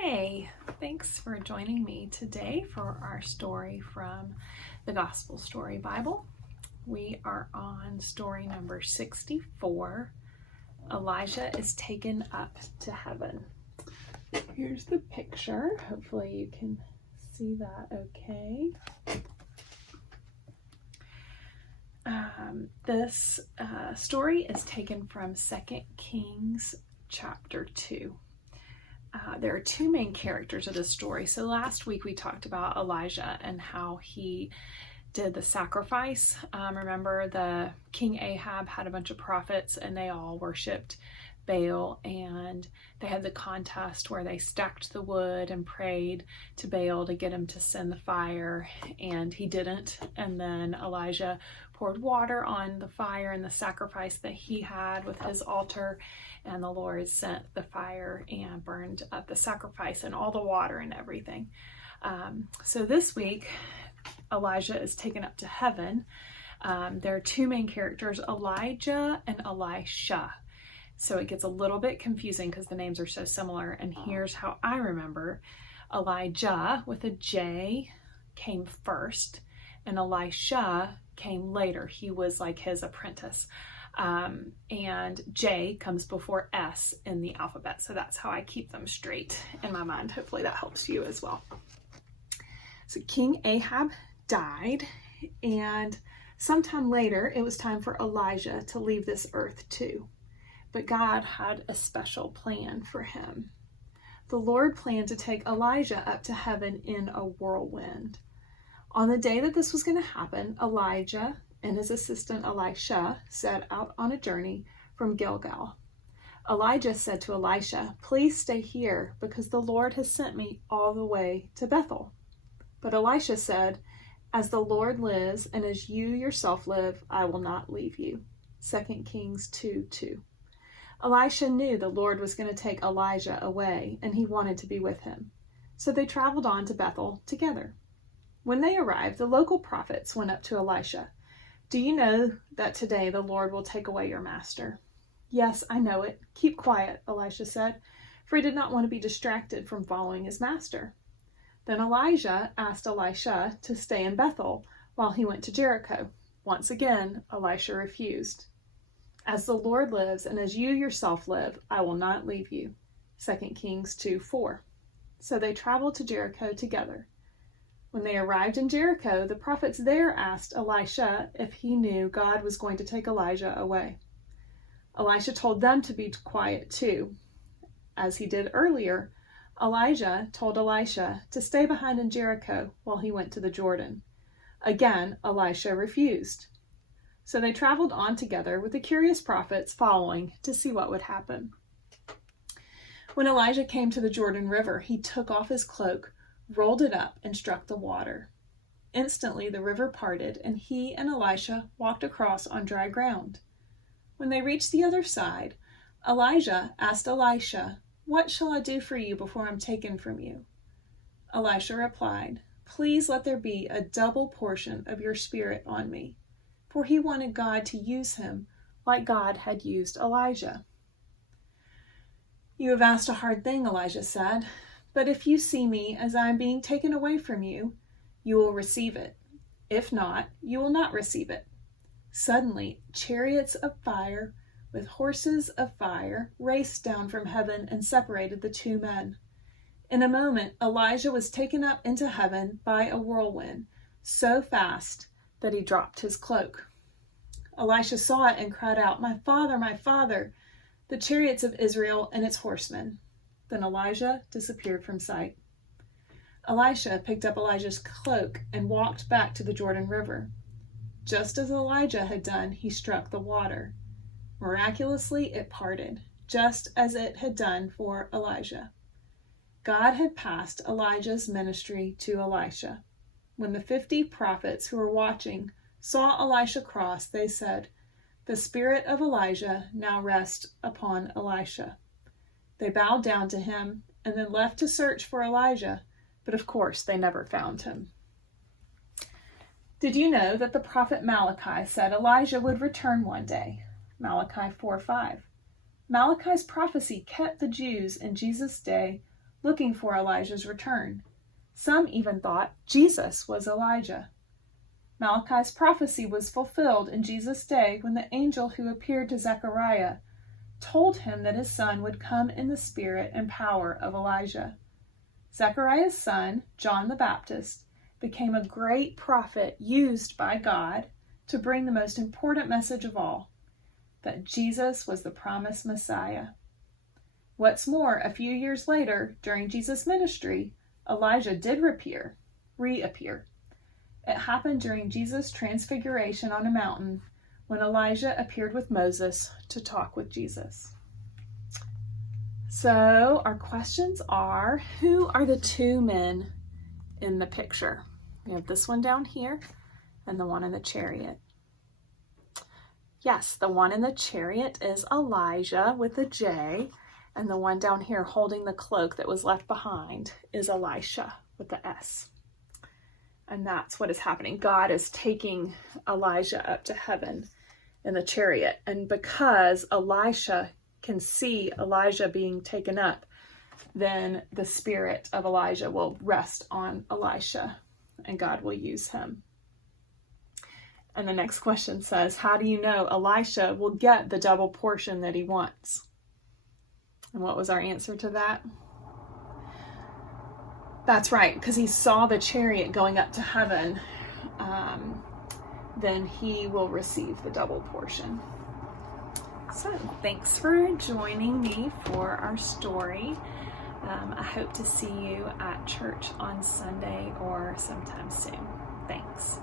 Hey, thanks for joining me today for our story from the Gospel Story Bible. We are on story number 64. Elijah is taken up to heaven. Here's the picture. Hopefully you can see that okay. This story is taken from 2 Kings chapter 2. There are two main characters of this story. So last week we talked about Elijah and how he did the sacrifice. Remember, the King Ahab had a bunch of prophets and they all worshipped Baal, and they had the contest where they stacked the wood and prayed to Baal to get him to send the fire, and he didn't. And then Elijah poured water on the fire and the sacrifice that he had with his altar, and the Lord sent the fire and burned up the sacrifice and all the water and everything. So this week, Elijah is taken up to heaven. There are two main characters, Elijah and Elisha. So it gets a little bit confusing because the names are so similar. And here's how I remember. Elijah with a J came first, and Elisha came later. He was like his apprentice. And J comes before S in the alphabet. So that's how I keep them straight in my mind. Hopefully that helps you as well. So King Ahab died, and sometime later it was time for Elijah to leave this earth too. But God had a special plan for him. The Lord planned to take Elijah up to heaven in a whirlwind. On the day that this was going to happen, Elijah and his assistant Elisha set out on a journey from Gilgal. Elijah said to Elisha, "Please stay here because the Lord has sent me all the way to Bethel." But Elisha said, "As the Lord lives and as you yourself live, I will not leave you." 2 Kings 2:2. Elisha knew the Lord was going to take Elijah away, and he wanted to be with him. So they traveled on to Bethel together. When they arrived, the local prophets went up to Elisha. "Do you know that today the Lord will take away your master?" "Yes, I know it. Keep quiet," Elisha said, for he did not want to be distracted from following his master. Then Elijah asked Elisha to stay in Bethel while he went to Jericho. Once again, Elisha refused. "As the Lord lives and as you yourself live, I will not leave you." 2 Kings 2:4. So they traveled to Jericho together. When they arrived in Jericho, the prophets there asked Elisha if he knew God was going to take Elijah away. Elisha told them to be quiet too. As he did earlier, Elijah told Elisha to stay behind in Jericho while he went to the Jordan. Again, Elisha refused. So they traveled on together with the curious prophets following to see what would happen. When Elijah came to the Jordan River, he took off his cloak, rolled it up, and struck the water. Instantly the river parted, and he and Elisha walked across on dry ground. When they reached the other side, Elijah asked Elisha, "What shall I do for you before I'm taken from you?" Elisha replied, "Please let there be a double portion of your spirit on me." For he wanted God to use him like God had used Elijah. "You have asked a hard thing," Elijah said, "but if you see me as I am being taken away from you, you will receive it. If not, you will not receive it." Suddenly, chariots of fire with horses of fire raced down from heaven and separated the two men. In a moment, Elijah was taken up into heaven by a whirlwind, so fast that he dropped his cloak. Elisha saw it and cried out, my father, the chariots of Israel and its horsemen." Then Elijah disappeared from sight. Elisha picked up Elijah's cloak and walked back to the Jordan River. Just as Elijah had done, he struck the water. Miraculously, it parted, just as it had done for Elijah. God had passed Elijah's ministry to Elisha. When the 50 prophets who were watching saw Elisha cross, they said, "The spirit of Elijah now rests upon Elisha." They bowed down to him and then left to search for Elijah, but of course they never found him. Did you know that the prophet Malachi said Elijah would return one day? Malachi 4:5. Malachi's prophecy kept the Jews in Jesus' day looking for Elijah's return. Some even thought Jesus was Elijah. Malachi's prophecy was fulfilled in Jesus' day when the angel who appeared to Zechariah told him that his son would come in the spirit and power of Elijah. Zechariah's son, John the Baptist, became a great prophet used by God to bring the most important message of all, that Jesus was the promised Messiah. What's more, a few years later, during Jesus' ministry, Elijah did reappear. It happened during Jesus' transfiguration on a mountain when Elijah appeared with Moses to talk with Jesus. So our questions are, who are the two men in the picture? We have this one down here and the one in the chariot. Yes, the one in the chariot is Elijah with a J, and the one down here holding the cloak that was left behind is Elisha with the S. And that's what is happening. God is taking Elijah up to heaven in the chariot. And because Elisha can see Elijah being taken up, then the spirit of Elijah will rest on Elisha and God will use him. And the next question says, how do you know Elisha will get the double portion that he wants? And what was our answer to that? That's right, because he saw the chariot going up to heaven. Then he will receive the double portion. So thanks for joining me for our story. I hope to see you at church on Sunday or sometime soon. Thanks.